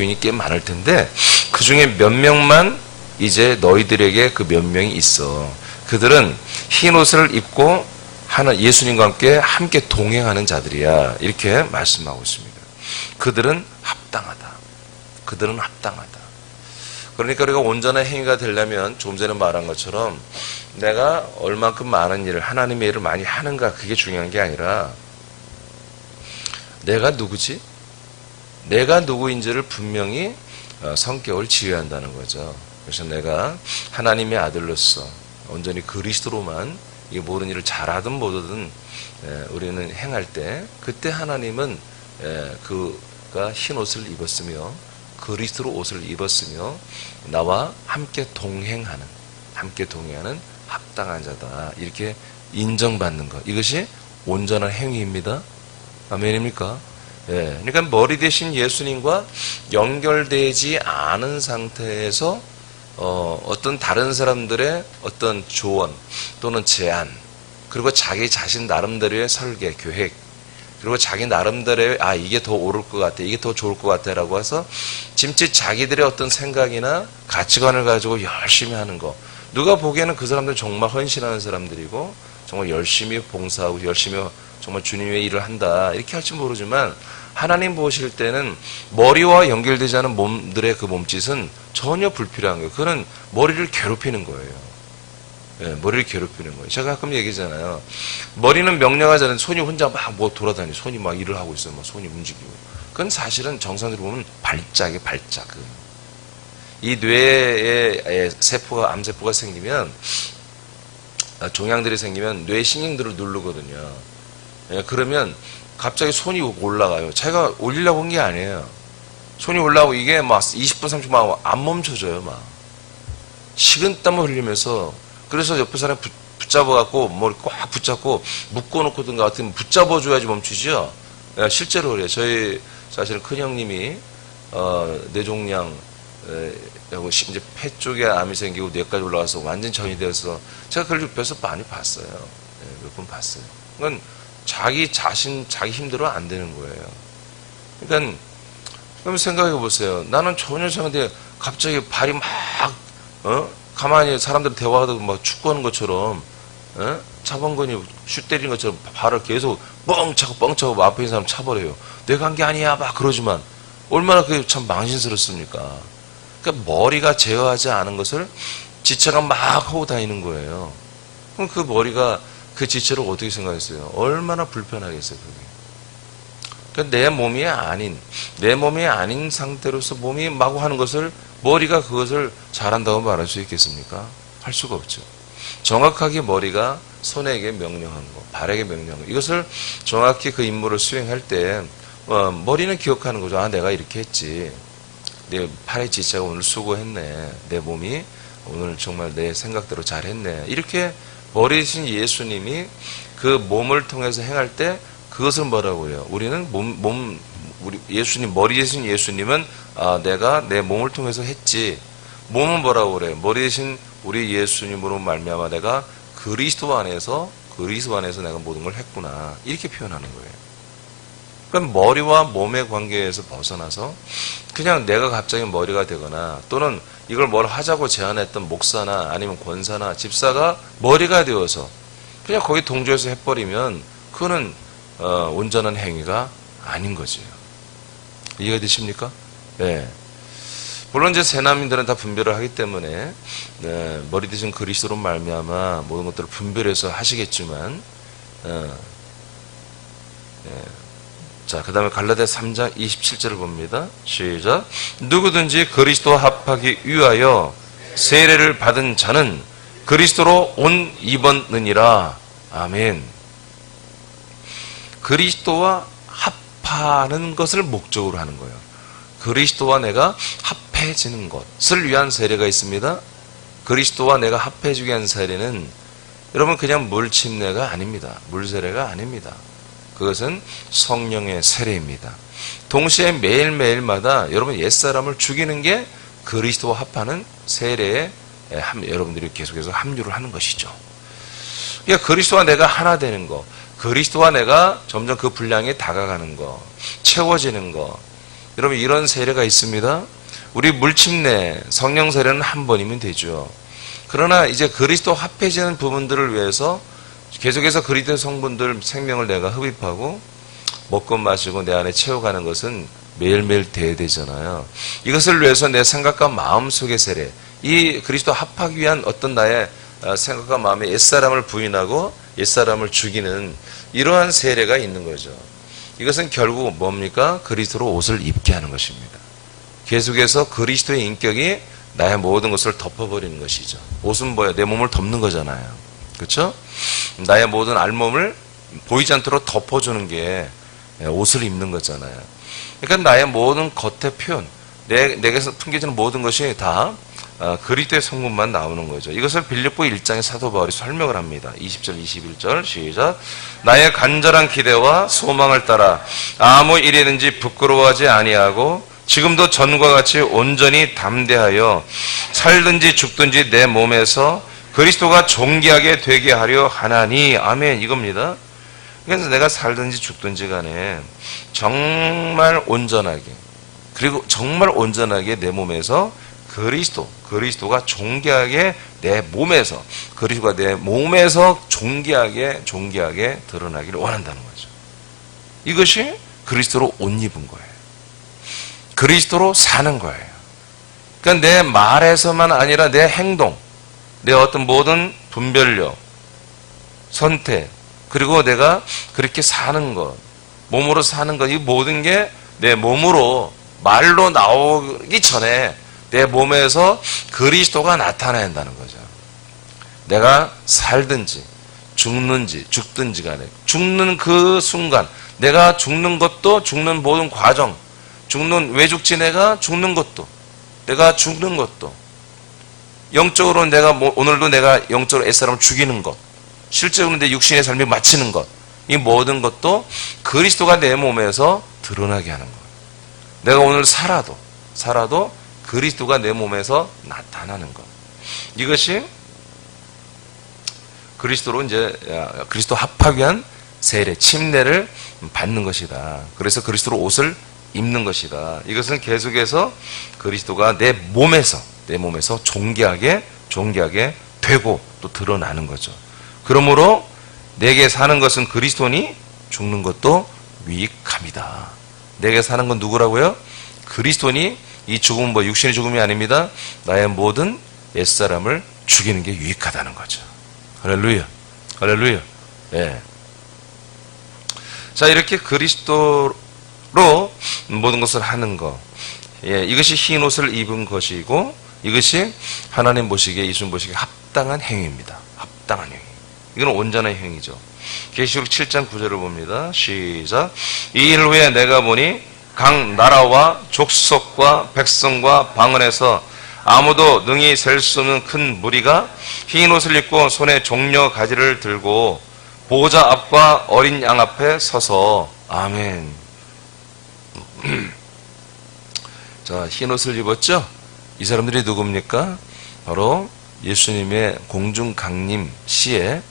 교인이 꽤 많을 텐데 그 중에 몇 명만 이제 너희들에게 그 몇 명이 있어. 그들은 흰 옷을 입고 예수님과 함께 동행하는 자들이야. 이렇게 말씀하고 있습니다. 그들은 합당하다. 그들은 합당하다. 그러니까 우리가 온전한 행위가 되려면 조금 전에 말한 것처럼 내가 얼만큼 많은 일을, 하나님의 일을 많이 하는가, 그게 중요한 게 아니라 내가 누구지? 내가 누구인지를 분명히 성격을 지어야 한다는 거죠. 그래서 내가 하나님의 아들로서 온전히 그리스도로만 이 모든 일을 잘하든 못하든 우리는 행할 때, 그때 하나님은 그가 흰 옷을 입었으며 그리스도로 옷을 입었으며 나와 함께 동행하는 합당한 자다, 이렇게 인정받는 것, 이것이 온전한 행위입니다. 아멘입니까? 그러니까 머리 대신 예수님과 연결되지 않은 상태에서 어떤 다른 사람들의 어떤 조언 또는 제안, 그리고 자기 자신 나름대로의 설계, 계획, 그리고 자기 나름대로의 이게 더 옳을 것 같아, 이게 더 좋을 것 같아 라고 해서 짐짓 자기들의 어떤 생각이나 가치관을 가지고 열심히 하는 거, 누가 보기에는 그 사람들 정말 헌신하는 사람들이고 정말 열심히 봉사하고 열심히 정말 주님의 일을 한다, 이렇게 할지 모르지만 하나님 보실 때는 머리와 연결되지 않은 몸들의 그 몸짓은 전혀 불필요한 거예요. 그거는 머리를 괴롭히는 거예요. 머리를 괴롭히는 거예요. 제가 가끔 얘기잖아요. 머리는 명령하지 않은 손이 혼자 막 돌아다니, 손이 막 일을 하고 있어요. 막 손이 움직이고. 그건 사실은 정상적으로 보면 발작이에요, 발작. 이 뇌에 암세포가 생기면, 종양들이 생기면 뇌 신경들을 누르거든요. 그러면 갑자기 손이 올라가요. 자기가 올리려고 한 게 아니에요. 손이 올라오고 이게 막 20분, 30분 막 안 멈춰져요, 막. 식은땀을 흘리면서. 그래서 옆에 사람 붙잡아갖고, 머리 꽉 붙잡고, 묶어놓고든가 같은 붙잡아줘야지 멈추죠. 실제로 그래요. 저희, 사실은 큰형님이, 뇌종양, 이제 폐 쪽에 암이 생기고 뇌까지 올라가서 완전 전이 되어서 제가 그걸 옆에서 많이 봤어요. 몇 번 봤어요. 그건 자기 힘대로 안 되는 거예요. 그러니까, 그럼 생각해 보세요. 나는 전혀 생각인데 갑자기 발이 막, 가만히 사람들 대화하다가 막 축구하는 것처럼, 차범근이 슛 때리는 것처럼 발을 계속 뻥 차고 앞에 있는 사람 차버려요. 내가 한 게 아니야, 막 그러지만, 얼마나 그게 참 망신스럽습니까? 그러니까 머리가 제어하지 않은 것을 지체가 막 하고 다니는 거예요. 그럼 그 머리가 그 지체를 어떻게 생각했어요? 얼마나 불편하겠어요, 그게. 그러니까 내 몸이 아닌 상태로서 몸이 마구 하는 것을 머리가 그것을 잘한다고 말할 수 있겠습니까? 할 수가 없죠. 정확하게 머리가 손에게 명령한 거, 발에게 명령한 거, 이것을 정확히 그 임무를 수행할 때 머리는 기억하는 거죠. 내가 이렇게 했지. 내 팔의 지체가 오늘 수고했네. 내 몸이 오늘 정말 내 생각대로 잘했네. 이렇게 머리 대신 예수님이 그 몸을 통해서 행할 때 그것을 뭐라고 해요? 우리는 머리 대신 예수님은 내가 내 몸을 통해서 했지. 몸은 뭐라고 그래요? 머리 대신 우리 예수님으로 말미암아 내가 그리스도 안에서 내가 모든 걸 했구나. 이렇게 표현하는 거예요. 그럼 머리와 몸의 관계에서 벗어나서 그냥 내가 갑자기 머리가 되거나 또는 이걸 뭘 하자고 제안했던 목사나 아니면 권사나 집사가 머리가 되어서 그냥 거기 동조해서 해버리면 그거는 온전한 행위가 아닌 거죠. 이해가 되십니까? 네. 물론 이제 새남인들은 다 분별을 하기 때문에 머리 대신 그리스도로 말미암아 모든 것들을 분별해서 하시겠지만 자, 그 다음에 갈라디아서 3장 27절을 봅니다. 시작. 누구든지 그리스도와 합하기 위하여 세례를 받은 자는 그리스도로 옷 입었느니라. 아멘. 그리스도와 합하는 것을 목적으로 하는 거예요. 그리스도와 내가 합해지는 것을 위한 세례가 있습니다. 그리스도와 내가 합해지기 위한 세례는 여러분 그냥 물침례가 아닙니다. 물세례가 아닙니다. 그것은 성령의 세례입니다. 동시에 매일매일마다 여러분 옛사람을 죽이는 게 그리스도와 합하는 세례에 여러분들이 계속해서 합류를 하는 것이죠. 그러니까 그리스도와 내가 하나 되는 거, 그리스도와 내가 점점 그 분량에 다가가는 거, 채워지는 거, 여러분 이런 세례가 있습니다. 우리 물침례, 성령 세례는 한 번이면 되죠. 그러나 이제 그리스도 합해지는 부분들을 위해서 계속해서 그리스도 성분들 생명을 내가 흡입하고 먹고 마시고 내 안에 채워가는 것은 매일매일 돼야 되잖아요. 이것을 위해서 내 생각과 마음속의 세례, 이 그리스도 합하기 위한 어떤 나의 생각과 마음의 옛사람을 부인하고 옛사람을 죽이는 이러한 세례가 있는 거죠. 이것은 결국 뭡니까? 그리스도로 옷을 입게 하는 것입니다. 계속해서 그리스도의 인격이 나의 모든 것을 덮어버리는 것이죠. 옷은 뭐야? 내 몸을 덮는 거잖아요. 그렇죠? 나의 모든 알몸을 보이지 않도록 덮어주는 게 옷을 입는 거잖아요. 그러니까 나의 모든 겉의 표현, 내게서 풍겨지는 모든 것이 다 그리스도의 성분만 나오는 거죠. 이것을 빌립보 1장의 사도 바울이 설명을 합니다. 20절, 21절 시작. 나의 간절한 기대와 소망을 따라 아무 일이든지 부끄러워하지 아니하고 지금도 전과 같이 온전히 담대하여 살든지 죽든지 내 몸에서 그리스도가 존귀하게 되게 하려 하나니. 아멘. 이겁니다. 그래서 내가 살든지 죽든지 간에 정말 온전하게, 그리고 정말 온전하게 내 몸에서 그리스도가 존귀하게 내 몸에서, 그리스도가 내 몸에서 존귀하게 드러나기를 원한다는 거죠. 이것이 그리스도로 옷 입은 거예요. 그리스도로 사는 거예요. 그러니까 내 말에서만 아니라 내 행동, 내 어떤 모든 분별력, 선택, 그리고 내가 그렇게 사는 것, 몸으로 사는 것, 이 모든 게 내 몸으로 말로 나오기 전에 내 몸에서 그리스도가 나타나야 한다는 거죠. 내가 살든지 죽든지 간에 죽는 그 순간, 내가 죽는 것도, 죽는 모든 과정, 왜 죽지? 내가 죽는 것도, 영적으로 내가 오늘도 내가 영적으로 옛사람을 죽이는 것, 실제로 내 육신의 삶이 마치는 것, 이 모든 것도 그리스도가 내 몸에서 드러나게 하는 것. 내가 오늘 살아도 그리스도가 내 몸에서 나타나는 것. 이것이 그리스도로 이제 그리스도 합하기 위한 세례, 침례를 받는 것이다. 그래서 그리스도로 옷을 입는 것이다. 이것은 계속해서 그리스도가 내 몸에서 존귀하게 되고 또 드러나는 거죠. 그러므로 내게 사는 것은 그리스도니 죽는 것도 유익함이다. 내게 사는 건 누구라고요? 그리스도니 이 죽음은 뭐 육신의 죽음이 아닙니다. 나의 모든 옛사람을 죽이는 게 유익하다는 거죠. 할렐루야. 예. 자, 이렇게 그리스도로 모든 것을 하는 것. 예, 이것이 흰 옷을 입은 것이고, 이것이 하나님 보시기에, 예수님 보시기에 합당한 행위입니다. 합당한 행위. 이건 온전한 행위죠. 계시록 7장 9절을 봅니다. 시작. 이 일 후에 내가 보니 각 나라와 족속과 백성과 방언에서 아무도 능히 셀 수 없는 큰 무리가 흰 옷을 입고 손에 종려 가지를 들고 보호자 앞과 어린 양 앞에 서서. 아멘. 자, 흰 옷을 입었죠? 이 사람들이 누굽니까? 바로 예수님의 공중 강림 시에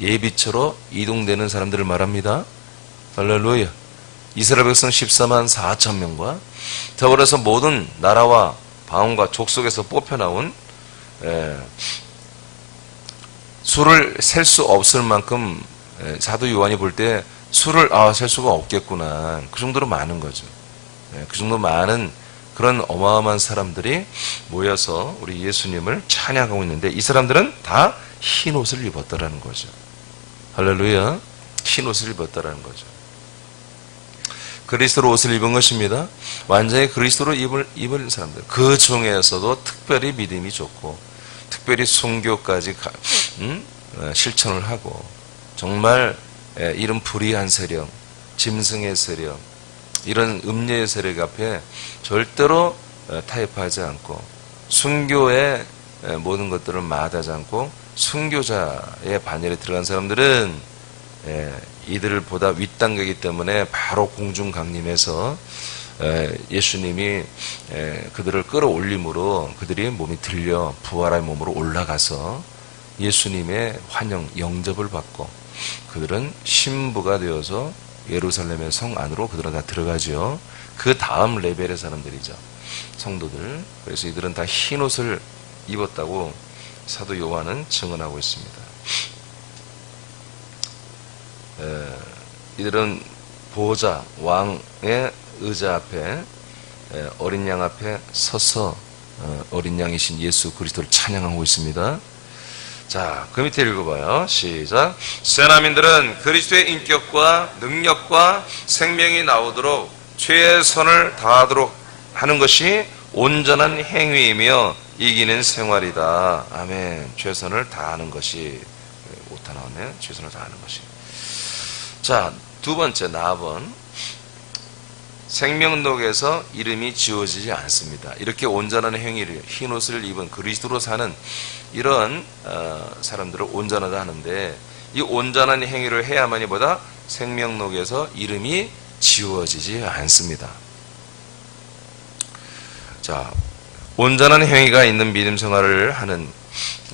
예비처로 이동되는 사람들을 말합니다. 할렐루야. 이스라엘 백성 14만 4천 명과 더불어서 모든 나라와 방언과 족속에서 뽑혀나온, 수를 셀 수 없을 만큼, 사도 요한이 볼 때 수를 셀 수가 없겠구나. 그 정도로 많은 거죠. 그 정도 많은 그런 어마어마한 사람들이 모여서 우리 예수님을 찬양하고 있는데, 이 사람들은 다 흰 옷을 입었다라는 거죠. 할렐루야. 흰 옷을 입었다라는 거죠. 그리스도로 옷을 입은 것입니다. 완전히 그리스도로 입은 사람들. 그 중에서도 특별히 믿음이 좋고, 특별히 순교까지 실천을 하고, 정말 이런 불의한 세력, 짐승의 세력, 이런 음녀의 세력 앞에 절대로 타협하지 않고, 순교의 모든 것들을 마다하지 않고 순교자의 반열에 들어간 사람들은 이들을 보다 윗단계이기 때문에 바로 공중 강림해서 예수님이 그들을 끌어올림으로 그들이 몸이 들려 부활의 몸으로 올라가서 예수님의 환영, 영접을 받고, 그들은 신부가 되어서 예루살렘의 성 안으로 그들은 다 들어가죠. 그 다음 레벨의 사람들이죠. 성도들. 그래서 이들은 다 흰 옷을 입었다고 사도 요한은 증언하고 있습니다. 이들은 보호자, 왕의 의자 앞에, 어린 양 앞에 서서 어린 양이신 예수 그리스도를 찬양하고 있습니다. 자, 그 밑에 읽어봐요. 시작. 세나민들은 그리스도의 인격과 능력과 생명이 나오도록 최선을 다하도록 하는 것이 온전한 행위이며 이기는 생활이다. 아멘. 최선을 다하는 것이, 오타 나왔네요. 최선을 다하는 것이. 자, 두 번째 나번. 생명록에서 이름이 지워지지 않습니다. 이렇게 온전한 행위를, 흰 옷을 입은 그리스도로 사는 이런 사람들을 온전하다 하는데, 이 온전한 행위를 해야만이 보다 생명록에서 이름이 지워지지 않습니다. 자, 온전한 행위가 있는 믿음 생활을 하는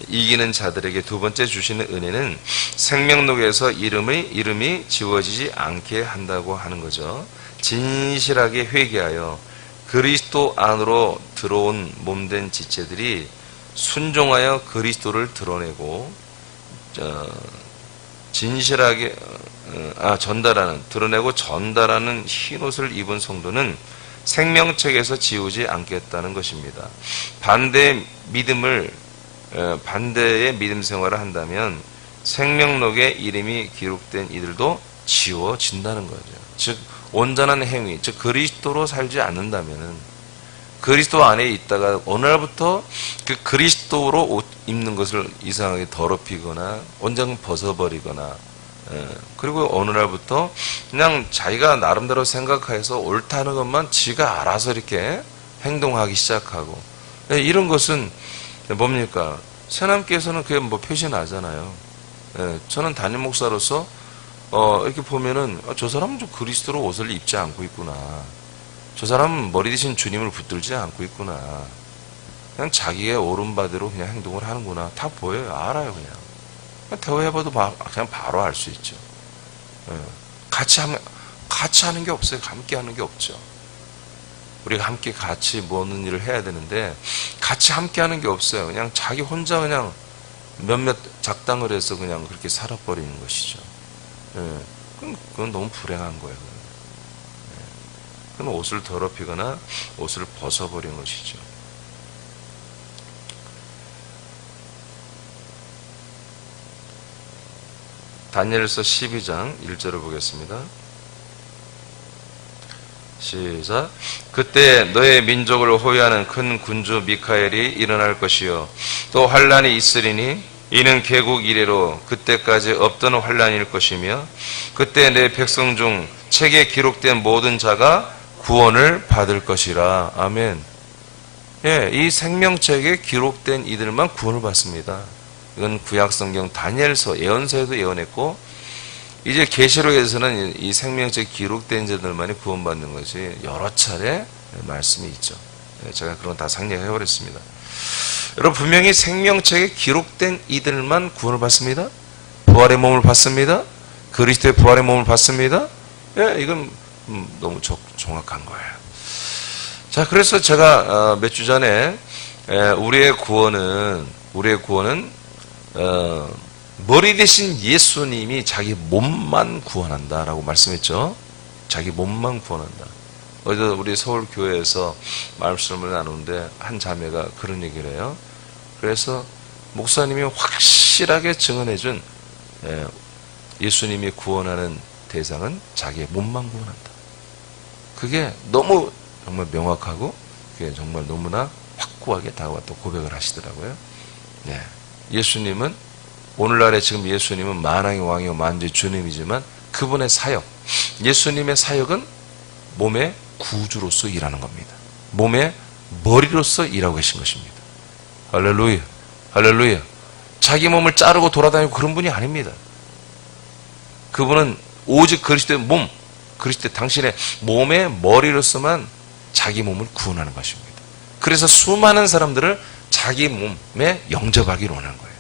이기는 자들에게 두 번째 주시는 은혜는 생명록에서 이름이 지워지지 않게 한다고 하는 거죠. 진실하게 회개하여 그리스도 안으로 들어온 몸된 지체들이 순종하여 그리스도를 드러내고 진실하게 드러내고 전달하는 흰옷을 입은 성도는 생명책에서 지우지 않겠다는 것입니다. 반대의 믿음 생활을 한다면 생명록에 이름이 기록된 이들도 지워진다는 거죠. 즉 온전한 행위, 즉 그리스도로 살지 않는다면은, 그리스도 안에 있다가 어느 날부터 그 그리스도로 옷 입는 것을 이상하게 더럽히거나 온전 벗어버리거나, 그리고 어느 날부터 그냥 자기가 나름대로 생각해서 옳다는 것만 지가 알아서 이렇게 행동하기 시작하고, 이런 것은 뭡니까? 새남교에서는 그게 뭐 표시 나잖아요. 저는 담임 목사로서 이렇게 보면은 저 사람은 좀 그리스도로 옷을 입지 않고 있구나. 저 사람은 머리 대신 주님을 붙들지 않고 있구나. 그냥 자기의 옳은 바대로 그냥 행동을 하는구나. 다 보여요. 알아요, 그냥. 대화해봐도 그냥 바로 알 수 있죠. 같이 하는 게 없어요. 함께 하는 게 없죠. 우리가 함께 같이 모든 일을 해야 되는데, 같이 함께 하는 게 없어요. 그냥 자기 혼자 그냥 몇몇 작당을 해서 그냥 그렇게 살아버리는 것이죠. 그건 너무 불행한 거예요. 그건 옷을 더럽히거나 옷을 벗어버리는 것이죠. 다니엘서 12장 1절을 보겠습니다. 시작. 그때 너의 민족을 호위하는 큰 군주 미카엘이 일어날 것이요 또 환란이 있으리니 이는 개국 이래로 그때까지 없던 환란일 것이며 그때 내 백성 중 책에 기록된 모든 자가 구원을 받을 것이라. 아멘. 이 생명책에 기록된 이들만 구원을 받습니다. 이건 구약성경 다니엘서 예언서에도 예언했고, 이제 계시록에서는 이 생명책에 기록된 자들만이 구원받는 것이 여러 차례 말씀이 있죠. 제가 그런 건 다 상례해버렸습니다. 여러분, 분명히 생명책에 기록된 이들만 구원을 받습니다. 부활의 몸을 받습니다. 그리스도의 부활의 몸을 받습니다. 이건 너무 정확한 거예요. 자, 그래서 제가 몇 주 전에 우리의 구원은 머리 대신 예수님이 자기 몸만 구원한다라고 말씀했죠. 자기 몸만 구원한다. 어제도 우리 서울교회에서 말씀을 나누는데 한 자매가 그런 얘기를 해요. 그래서 목사님이 확실하게 증언해준 예수님이 구원하는 대상은 자기의 몸만 구원한다. 그게 너무 정말 명확하고 그게 정말 너무나 확고하게 다가왔다고 고백을 하시더라고요. 네. 예수님은 오늘날에 지금 예수님은 만왕의 왕이요 만주의 주님이지만 그분의 사역, 예수님의 사역은 몸의 구주로서 일하는 겁니다. 몸의 머리로서 일하고 계신 것입니다. 할렐루야, 할렐루야. 자기 몸을 자르고 돌아다니고 그런 분이 아닙니다. 그분은 오직 그리스도의 몸, 그리스도 당신의 몸의 머리로서만 자기 몸을 구원하는 것입니다. 그래서 수많은 사람들을 자기 몸에 영접하기를 원하는 거예요.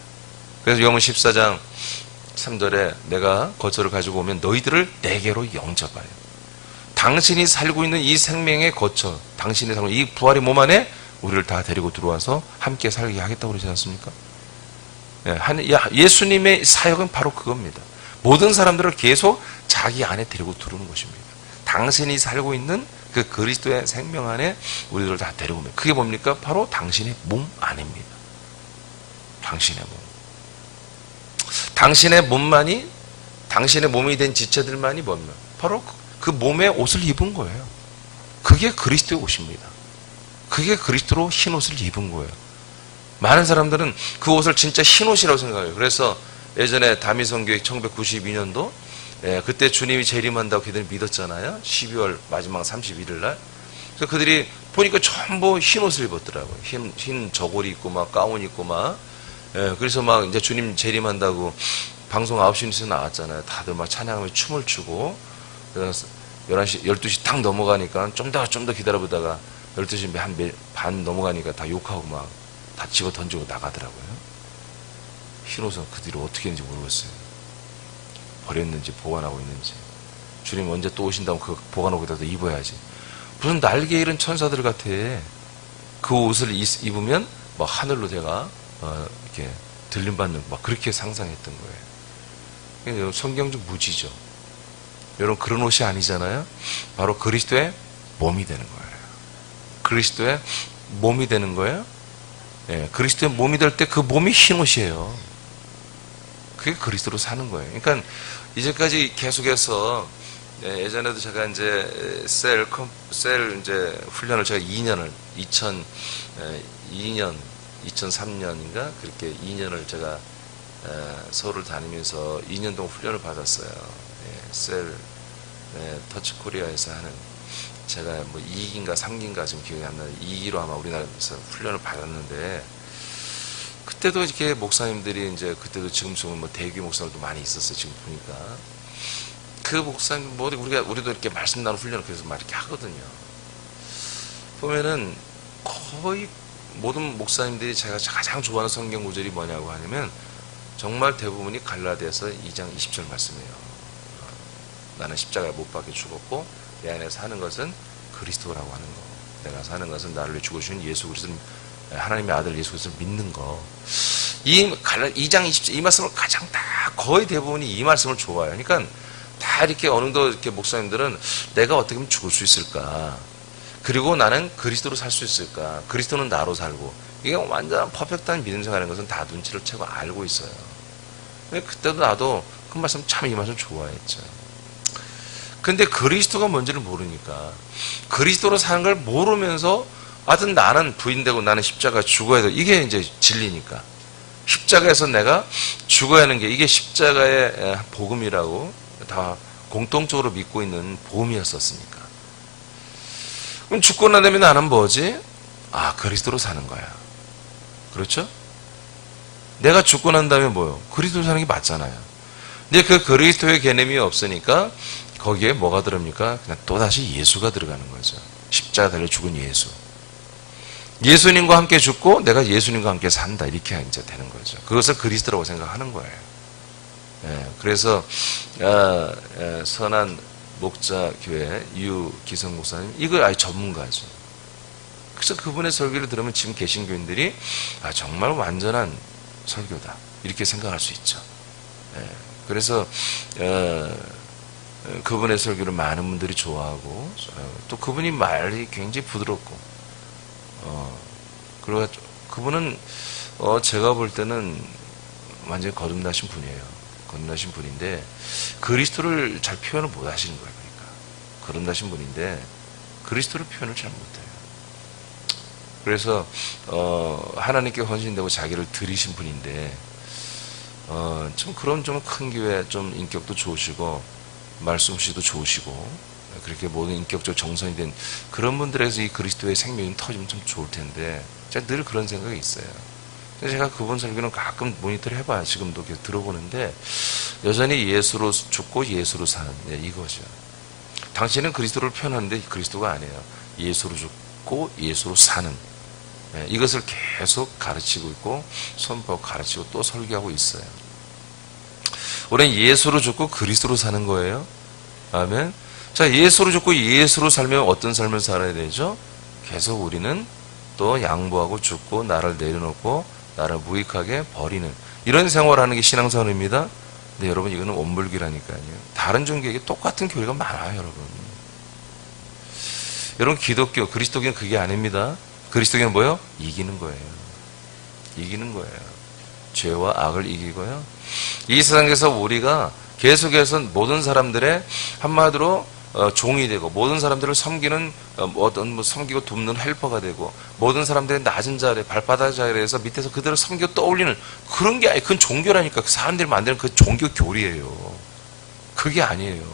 그래서 요한복음 14장 3절에 내가 거처를 가지고 오면 너희들을 내게로 영접하여 당신이 살고 있는 이 생명의 거처, 당신이 살고 있는 이 부활의 몸 안에 우리를 다 데리고 들어와서 함께 살게 하겠다고 그러지 않습니까? 예수님의 사역은 바로 그겁니다. 모든 사람들을 계속 자기 안에 데리고 들어오는 것입니다. 당신이 살고 있는 그 그리스도의 생명 안에 우리들을 다 데려오면 그게 뭡니까? 바로 당신의 몸 안입니다. 당신의 몸. 당신의 몸만이, 당신의 몸이 된 지체들만이 뭡니까? 바로 그 몸의 옷을 입은 거예요. 그게 그리스도의 옷입니다. 그게 그리스도로 흰 옷을 입은 거예요. 많은 사람들은 그 옷을 진짜 흰 옷이라고 생각해요. 그래서 예전에 다미성교회 1992년도 그때 주님이 재림한다고 그들이 믿었잖아요. 12월 마지막 31일 날. 그래서 그들이 보니까 전부 흰 옷을 입었더라고요. 흰 저고리 입고 막 가운 입고 막. 그래서 막 이제 주님 재림한다고 방송 9시 뉴스 나왔잖아요. 다들 막 찬양하며 춤을 추고. 그래서 11시, 12시 딱 넘어가니까 좀 더 기다려보다가 12시 반 넘어가니까 다 욕하고 막 다 집어 던지고 나가더라고요. 흰 옷은 그 뒤로 어떻게 했는지 모르겠어요. 버렸는지 보관하고 있는지. 주님 언제 또 오신다면 그거 보관하고 있다가 입어야지. 무슨 날개 잃은 천사들 같아. 그 옷을 입으면 막 하늘로 제가 이렇게 들림받는 막 그렇게 상상했던 거예요. 성경 좀 무지죠. 여러분 그런 옷이 아니잖아요. 바로 그리스도의 몸이 되는 거예요. 그리스도의 몸이 되는 거예요. 그리스도의 몸이 될 때 그 몸이 흰 옷이에요. 그게 그리스도로 사는 거예요. 그러니까 이제까지 계속해서 예전에도 제가 이제 셀 이제 훈련을 제가 2002년 2003년인가 그렇게 2년을 제가 서울을 다니면서 2년 동안 훈련을 받았어요. 셀 터치 코리아에서 하는 제가 뭐 2기인가 3기인가 지금 기억이 안 나요. 2기로 아마 우리나라에서 훈련을 받았는데 그때도 이렇게 목사님들이 이제 그때도 지금처럼 뭐 대규 목사들도 많이 있었어요. 지금 보니까 그 목사님 뭐 우리도 이렇게 말씀 나누는 훈련을 계속 막 이렇게 하거든요. 보면은 거의 모든 목사님들이 제가 가장 좋아하는 성경 구절이 뭐냐고 하냐면 정말 대부분이 갈라디아서 2장 20절 말씀이에요. 나는 십자가에 못 박혀 죽었고 내 안에 사는 것은 그리스도라고 하는 거. 내가 사는 것은 나를 위해 죽으신 예수 그리스도 하나님의 아들 예수 그리스도를 믿는 거. 2장 20절 이 말씀을 가장 다 거의 대부분이 이 말씀을 좋아해요. 그러니까 다 이렇게 어느 정도 이렇게 목사님들은 내가 어떻게 하면 죽을 수 있을까? 그리고 나는 그리스도로 살 수 있을까? 그리스도는 나로 살고 이게 완전 퍼펙트한 믿음 생활하는 것은 다 눈치를 채고 알고 있어요. 그때도 나도 그 말씀 참 이 말씀 좋아했죠. 근데 그리스도가 뭔지를 모르니까 그리스도로 사는 걸 모르면서 하여튼 나는 부인되고 나는 십자가 죽어야 돼. 이게 이제 진리니까. 십자가에서 내가 죽어야 하는 게 이게 십자가의 복음이라고 다 공통적으로 믿고 있는 복음이었었으니까. 그럼 죽고 난 다음에 나는 뭐지? 그리스도로 사는 거야. 그렇죠? 내가 죽고 난 다음에 뭐요? 그리스도로 사는 게 맞잖아요. 근데 그 그리스도의 개념이 없으니까 거기에 뭐가 들어갑니까? 그냥 또다시 예수가 들어가는 거죠. 십자가 달려 죽은 예수. 예수님과 함께 죽고 내가 예수님과 함께 산다. 이렇게 이제 되는 거죠. 그것을 그리스도라고 생각하는 거예요. 그래서 선한 목자교회 유기성 목사님 이거 아주 전문가죠. 그래서 그분의 설교를 들으면 지금 계신 교인들이 정말 완전한 설교다. 이렇게 생각할 수 있죠. 그래서 그분의 설교를 많은 분들이 좋아하고 또 그분이 말이 굉장히 부드럽고 그리고 그분은 제가 볼 때는 완전히 거듭나신 분이에요. 거듭나신 분인데 그리스도를 잘 표현을 못 하시는 거예요. 그러니까 거듭나신 분인데 그리스도를 표현을 잘 못해요. 그래서 하나님께 헌신되고 자기를 드리신 분인데 좀 그런 좀 큰 교회 좀 인격도 좋으시고 말씀씨도 좋으시고 그렇게 모든 인격적 정성이 된 그런 분들에서 이 그리스도의 생명이 터지면 좀 좋을 텐데 제가 늘 그런 생각이 있어요. 제가 그분 설교는 가끔 모니터를 해봐요. 지금도 계속 들어보는데 여전히 예수로 죽고 예수로 사는 이거죠. 당신은 그리스도를 표현하는데 그리스도가 아니에요. 예수로 죽고 예수로 사는 이것을 계속 가르치고 있고 선포하고 가르치고 또 설교하고 있어요. 우리는 예수로 죽고 그리스도로 사는 거예요. 아멘. 자, 예수로 죽고 예수로 살면 어떤 삶을 살아야 되죠? 계속 우리는 또 양보하고 죽고 나를 내려놓고 나를 무익하게 버리는 이런 생활하는 게 신앙생활입니다. 근데 여러분 이거는 원불교라니까요. 다른 종교에게 똑같은 교리가 많아요, 여러분. 여러분 기독교, 그리스도교는 그게 아닙니다. 그리스도교는 뭐예요? 이기는 거예요. 이기는 거예요. 죄와 악을 이기고요. 이 세상에서 우리가 계속해서 모든 사람들의 한마디로 종이 되고 모든 사람들을 섬기는 어떤 섬기고 돕는 헬퍼가 되고 모든 사람들의 낮은 자리에 발바닥 자리에서 밑에서 그들을 섬기고 떠올리는 그런 게 그건 종교라니까. 그 사람들이 만드는 그 종교 교리예요. 그게 아니에요.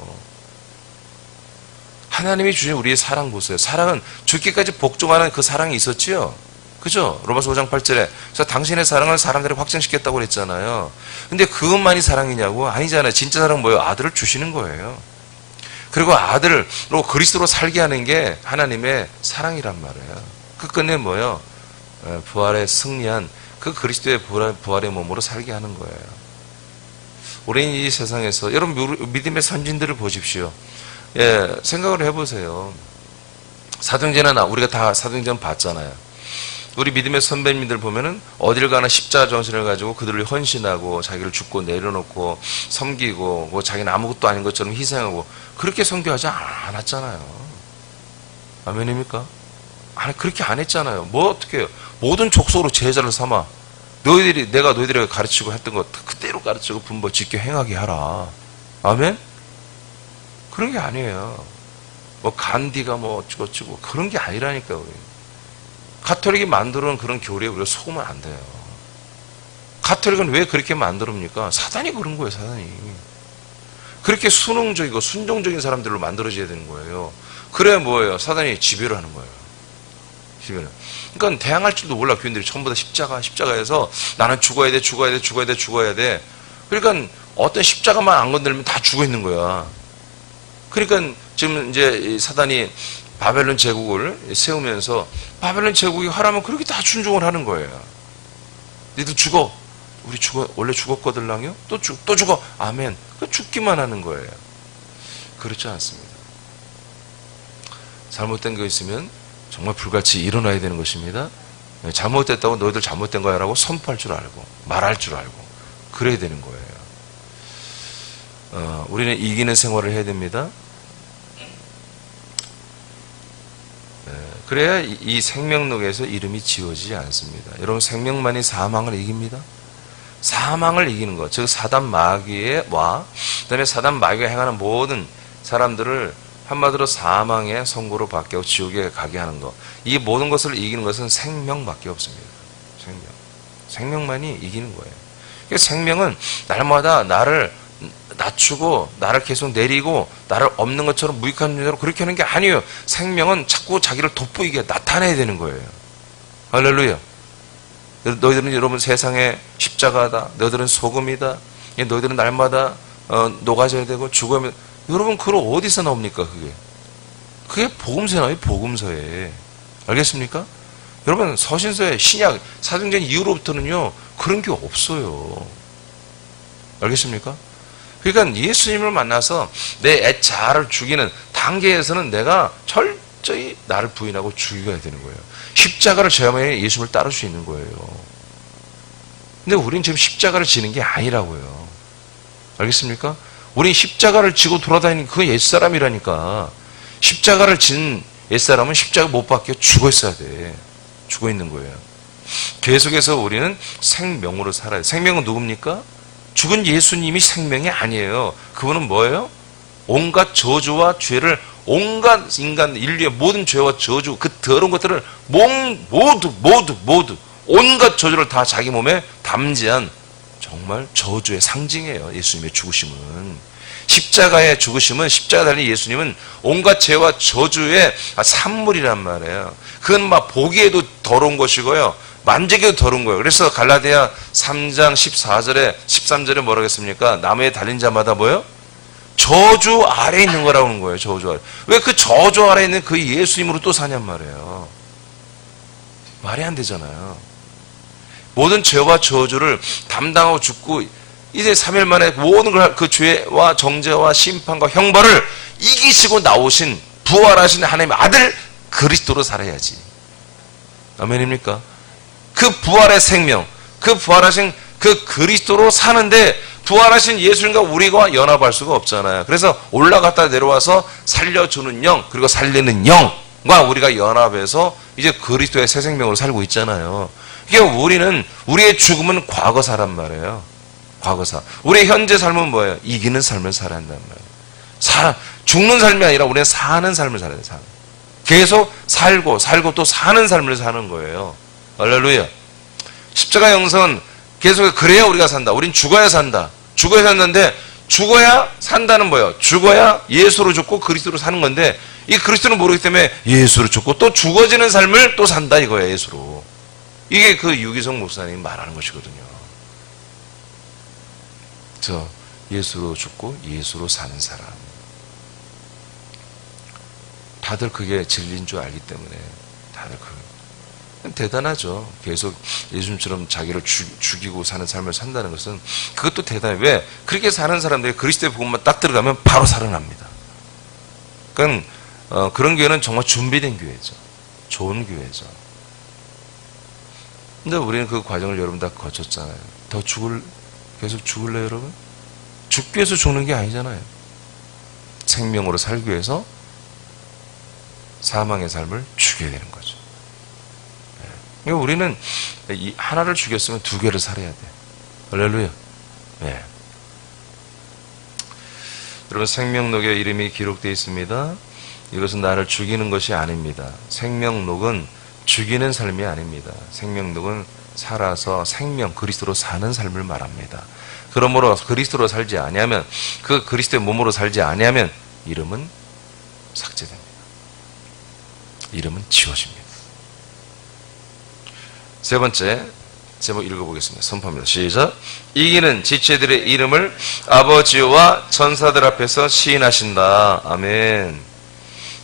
하나님이 주신 우리의 사랑 보세요. 사랑은 죽기까지 복종하는 그 사랑이 있었지요. 그죠? 로마서 5장 8절에 그래서 당신의 사랑을 사람들이 확증시켰다고 그랬잖아요. 근데 그것만이 사랑이냐고? 아니잖아요. 진짜 사랑은 뭐예요? 아들을 주시는 거예요. 그리고 아들로 그리스도로 살게 하는 게 하나님의 사랑이란 말이에요. 그 끝내 뭐예요? 부활에 승리한 그 그리스도의 부활의 몸으로 살게 하는 거예요. 우리는 이 세상에서 여러분 믿음의 선진들을 보십시오. 예, 생각을 해보세요. 사도행전은 우리가 다 사도행전 봤잖아요. 우리 믿음의 선배님들 보면은 어딜 가나 십자가 정신을 가지고 그들을 헌신하고 자기를 죽고 내려놓고 섬기고 뭐 자기는 아무것도 아닌 것처럼 희생하고 그렇게 선교하지 않았잖아요. 아멘입니까? 아니 그렇게 안 했잖아요. 뭐 어떻게 해요? 모든 족속으로 제자를 삼아 내가 너희들에게 가르치고 했던 것 그대로 가르치고 분부 지켜 행하게 하라. 아멘? 그런 게 아니에요. 뭐 간디가 뭐 어쩌고저쩌고 그런 게 아니라니까요. 우리. 가톨릭이 만들어놓은 그런 교리에 우리가 속으면 안 돼요. 가톨릭은 왜 그렇게 만들었습니까? 사단이 그런 거예요, 사단이. 그렇게 순응적이고 순종적인 사람들로 만들어져야 되는 거예요. 그래야 뭐예요? 사단이 지배를 하는 거예요. 지배를. 그러니까 대항할 줄도 몰라. 교인들이 전부 다 십자가에서 나는 죽어야 돼. 그러니까 어떤 십자가만 안 건들면 다 죽어 있는 거야. 그러니까 지금 이제 사단이 바벨론 제국을 세우면서 바벨론 제국이 하라면 그렇게 다 순종을 하는 거예요. 너희들 죽어. 우리 원래 죽었거들랑요? 또 죽어. 아멘. 죽기만 하는 거예요. 그렇지 않습니다. 잘못된 거 있으면 정말 불같이 일어나야 되는 것입니다. 잘못됐다고 너희들 잘못된 거야 라고 선포할 줄 알고 말할 줄 알고 그래야 되는 거예요. 우리는 이기는 생활을 해야 됩니다. 그래야 이 생명록에서 이름이 지워지지 않습니다. 여러분 생명만이 사망을 이깁니다. 사망을 이기는 것, 즉 사단 마귀와 그다음에 사단 마귀가 행하는 모든 사람들을 한마디로 사망의 선고로 받게 하고 지옥에 가게 하는 것, 이 모든 것을 이기는 것은 생명밖에 없습니다. 생명만이 이기는 거예요. 생명은 날마다 나를 낮추고 나를 계속 내리고 나를 없는 것처럼 무익한 존재로 그렇게 하는 게 아니에요. 생명은 자꾸 자기를 돋보이게 나타내야 되는 거예요. 할렐루야. 너희들은 여러분 세상의 십자가다. 너희들은 소금이다. 너희들은 날마다 녹아져야 되고 죽어야 되고. 여러분 그걸 어디서 나옵니까 그게? 그게 복음서에 나와요. 복음서에. 알겠습니까? 여러분 서신서에 신약 사도행전 이후로부터는요 그런 게 없어요. 알겠습니까? 그러니까 예수님을 만나서 내 애자아를 죽이는 단계에서는 내가 철저히 나를 부인하고 죽여야 되는 거예요. 십자가를 져야만 예수님을 따를 수 있는 거예요. 근데 우리는 지금 십자가를 지는 게 아니라고요. 알겠습니까? 우린 십자가를 지고 돌아다니는 그 옛사람이라니까. 십자가를 진 옛사람은 십자가 못 박혀 죽어 있어야 돼. 죽어 있는 거예요. 계속해서 우리는 생명으로 살아야 돼. 생명은 누굽니까? 죽은 예수님이 생명이 아니에요. 그분은 뭐예요? 온갖 저주와 죄를 온갖 인간 인류의 모든 죄와 저주 그 더러운 것들을 모두 온갖 저주를 다 자기 몸에 담지한 정말 저주의 상징이에요. 예수님의 죽으심은. 십자가의 죽으심은 십자가 달린 예수님은 온갖 죄와 저주의 산물이란 말이에요. 그건 막 보기에도 더러운 것이고요. 만지기도 더러운 거예요. 그래서 갈라디아 3장 14절에 13절에 뭐라고 했습니까? 나무에 달린 자마다 뭐예요? 저주 아래에 있는 거라고 하는 거예요. 저주 아래. 왜 그 저주 아래에 있는 그 예수님으로 또 사냔 말이에요. 말이 안 되잖아요. 모든 죄와 저주를 담당하고 죽고 이제 3일 만에 모든 걸 그 죄와 정죄와 심판과 형벌을 이기시고 나오신 부활하신 하나님의 아들 그리스도로 살아야지. 아멘입니까? 그 부활의 생명, 그 부활하신 그 그리스도로 사는데 부활하신 예수님과 우리가 연합할 수가 없잖아요. 그래서 올라갔다 내려와서 살려주는 영, 그리고 살리는 영과 우리가 연합해서 이제 그리스도의 새 생명으로 살고 있잖아요. 이게 우리는, 우리의 죽음은 과거사란 말이에요. 과거사. 우리의 현재 삶은 뭐예요? 이기는 삶을 살아야 한단 말이에요. 죽는 삶이 아니라 우리는 사는 삶을 살아야 돼요. 계속 살고 또 사는 삶을 사는 거예요. 할렐루야. 십자가 영성은 계속 그래야 우리가 산다. 우린 죽어야 산다. 죽어야 샀는데 죽어야 산다는 뭐예요? 죽어야 예수로 죽고 그리스도로 사는 건데 이 그리스도는 모르기 때문에 예수로 죽고 또 죽어지는 삶을 또 산다 이거예요. 예수로. 이게 그 유기성 목사님이 말하는 것이거든요. 저 예수로 죽고 예수로 사는 사람. 다들 그게 진리인 줄 알기 때문에 다들 대단하죠. 계속 예수님처럼 자기를 죽이고 사는 삶을 산다는 것은 그것도 대단해. 왜? 그렇게 사는 사람들이 그리스도의 복음만 딱 들어가면 바로 살아납니다. 그러니까 그런 교회는 정말 준비된 교회죠. 좋은 교회죠. 근데 우리는 그 과정을 여러분 다 거쳤잖아요. 계속 죽을래요, 여러분? 죽기 위해서 죽는 게 아니잖아요. 생명으로 살기 위해서 사망의 삶을 죽여야 되는 거죠. 그러니까 우리는 하나를 죽였으면 두 개를 살아야 돼. 할렐루야. 네. 여러분, 생명록에 이름이 기록되어 있습니다. 이것은 나를 죽이는 것이 아닙니다. 생명록은 죽이는 삶이 아닙니다. 생명록은 살아서 생명, 그리스도로 사는 삶을 말합니다. 그러므로 그리스도로 살지 아니하면, 그 그리스도의 몸으로 살지 아니하면 이름은 삭제됩니다. 이름은 지워집니다. 세 번째 제목 읽어보겠습니다. 선포합니다. 시작. 이기는 지체들의 이름을 아버지와 천사들 앞에서 시인하신다. 아멘.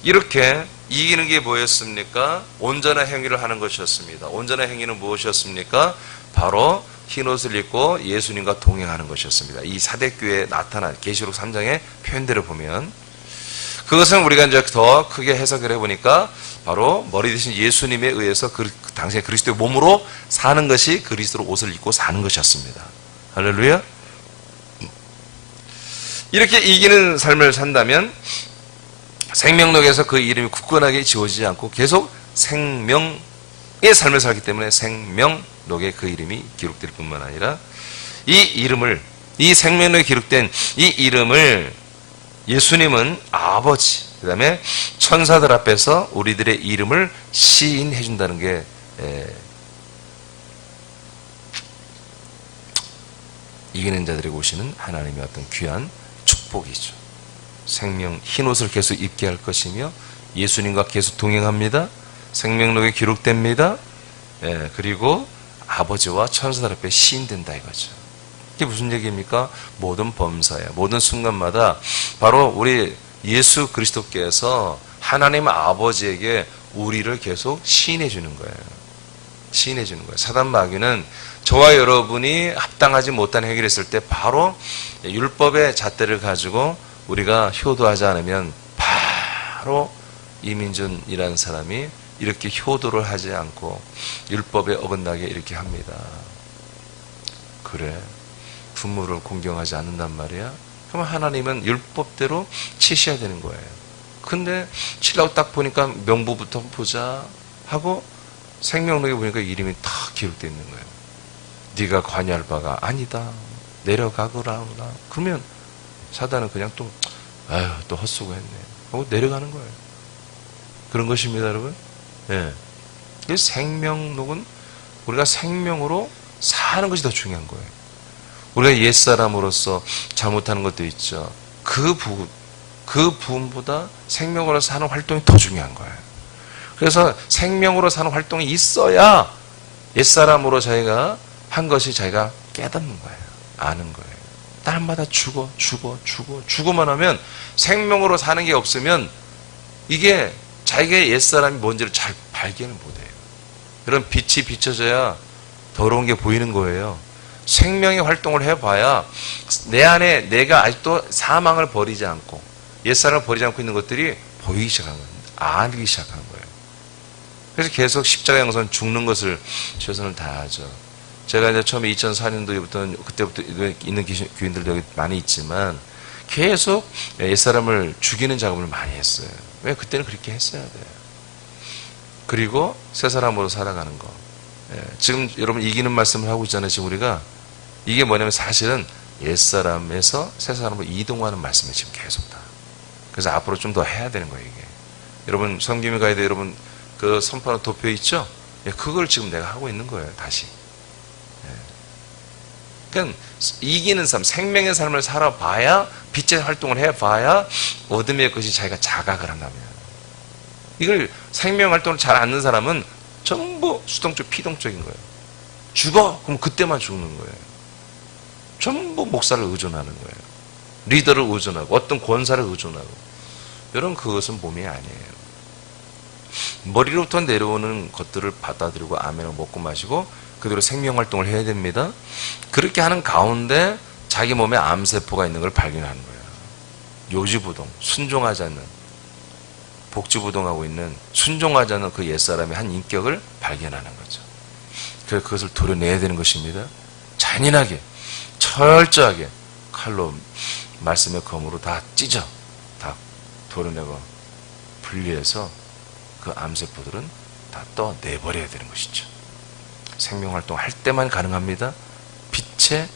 이렇게 이기는 게 뭐였습니까? 온전한 행위를 하는 것이었습니다. 온전한 행위는 무엇이었습니까? 바로 흰옷을 입고 예수님과 동행하는 것이었습니다. 이 사대교회에 나타난 계시록 3장의 표현대로 보면 그것은 우리가 이제 더 크게 해석을 해보니까 바로 머리 대신 예수님에 의해서 당시에 그리스도의 몸으로 사는 것이 그리스도로 옷을 입고 사는 것이었습니다. 할렐루야. 이렇게 이기는 삶을 산다면 생명록에서 그 이름이 굳건하게 지워지지 않고 계속 생명의 삶을 살기 때문에 생명록에 그 이름이 기록될 뿐만 아니라 이 생명록에 기록된 이 이름을 예수님은 아버지, 그 다음에 천사들 앞에서 우리들의 이름을 시인해 준다는 게 이기는 자들에게 오시는 하나님의 어떤 귀한 축복이죠. 생명, 흰옷을 계속 입게 할 것이며 예수님과 계속 동행합니다. 생명록에 기록됩니다. 그리고 아버지와 천사들 앞에 시인된다 이거죠. 이게 무슨 얘기입니까? 모든 범사에, 모든 순간마다 바로 우리 예수 그리스도께서 하나님 아버지에게 우리를 계속 시인해 주는 거예요. 시인해 주는 거예요. 사단 마귀는 저와 여러분이 합당하지 못한 행위를 했을 때 바로 율법의 잣대를 가지고 우리가 효도하지 않으면 바로 이민준이라는 사람이 이렇게 효도를 하지 않고 율법에 어긋나게 이렇게 합니다. 그래. 부모를 공경하지 않는단 말이야. 그러면 하나님은 율법대로 치셔야 되는 거예요. 근데 치려고 딱 보니까 명부부터 보자 하고 생명록에 보니까 이름이 다 기록되어 있는 거예요. 네가 관여할 바가 아니다. 내려가거라. 그러면 사단은 그냥 또 헛수고했네 하고 내려가는 거예요. 그런 것입니다, 여러분. 예. 이 생명록은 우리가 생명으로 사는 것이 더 중요한 거예요. 우리가 옛사람으로서 잘못하는 것도 있죠. 그 부분보다 생명으로 사는 활동이 더 중요한 거예요. 그래서 생명으로 사는 활동이 있어야 옛사람으로 자기가 한 것이 자기가 깨닫는 거예요. 아는 거예요. 날마다 죽어만 하면 생명으로 사는 게 없으면 이게 자기의 옛사람이 뭔지를 잘 발견을 못해요. 이런 빛이 비춰져야 더러운 게 보이는 거예요. 생명의 활동을 해봐야 내 안에 내가 아직도 사망을 버리지 않고 옛사람을 버리지 않고 있는 것들이 보이기 시작한 거예요. 알기 시작한 거예요. 그래서 계속 십자가 양선 죽는 것을 최선을 다하죠. 제가 이제 처음에 2004년도부터 그때부터 있는 교인들도 여기 많이 있지만 계속 옛사람을 죽이는 작업을 많이 했어요. 왜? 그때는 그렇게 했어야 돼요. 그리고 새 사람으로 살아가는 거. 지금 여러분 이기는 말씀을 하고 있잖아요. 지금 우리가 이게 뭐냐면 사실은 옛사람에서 새 사람으로 이동하는 말씀이 지금 계속 다. 그래서 앞으로 좀 더 해야 되는 거예요, 이게. 여러분 성김이 가이드 여러분 그 선포하는 도표 있죠? 그걸 지금 내가 하고 있는 거예요, 다시. 그러니까 이기는 삶, 생명의 삶을 살아봐야, 빛의 활동을 해봐야 어둠의 것이 자기가 자각을 한다면. 이걸 생명 활동을 잘 아는 사람은 전부 수동적, 피동적인 거예요. 죽어! 그럼 그때만 죽는 거예요. 전부 목사를 의존하는 거예요. 리더를 의존하고 어떤 권사를 의존하고. 여러분 그것은 몸이 아니에요. 머리로부터 내려오는 것들을 받아들이고 아멘을 먹고 마시고 그대로 생명활동을 해야 됩니다. 그렇게 하는 가운데 자기 몸에 암세포가 있는 걸 발견하는 거예요. 요지부동, 순종하지 않는, 복지부동하고 있는, 순종하지 않는 그 옛사람의 한 인격을 발견하는 거죠. 그래서 그것을 도려내야 되는 것입니다. 잔인하게, 철저하게 칼로, 말씀의 검으로 다 찢어, 다 도려내고 분리해서 그 암세포들은 다 떠내버려야 되는 것이죠. 생명활동 할 때만 가능합니다. 빛의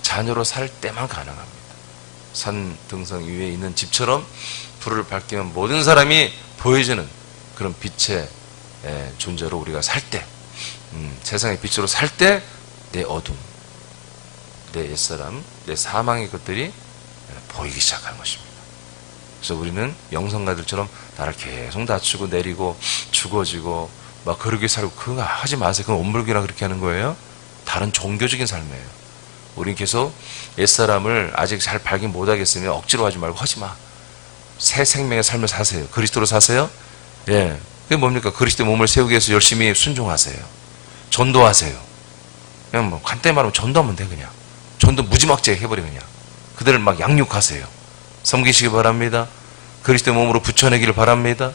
자녀로 살 때만 가능합니다. 산 등성 위에 있는 집처럼 불을 밝히면 모든 사람이 보여지는 그런 빛의 존재로 우리가 살 때, 세상의 빛으로 살 때 내 어둠, 내 옛사람, 내 사망의 것들이 보이기 시작하는 것입니다. 그래서 우리는 영성가들처럼 나를 계속 낮추고 내리고 죽어지고 막 그렇게 살고 그거 하지 마세요. 그건 온불교나 그렇게 하는 거예요. 다른 종교적인 삶이에요. 우리는 계속 옛사람을 아직 잘 발견 못하겠으면 억지로 하지 말고 하지 마. 새 생명의 삶을 사세요. 그리스도로 사세요. 예, 그게 뭡니까? 그리스도의 몸을 세우기 위해서 열심히 순종하세요. 전도하세요. 그냥 뭐 간단히 말하면 전도하면 돼. 그냥 전도 무지막지하게 해버려. 그냥 그들을 막 양육하세요. 섬기시기 바랍니다. 그리스도의 몸으로 붙여내기를 바랍니다.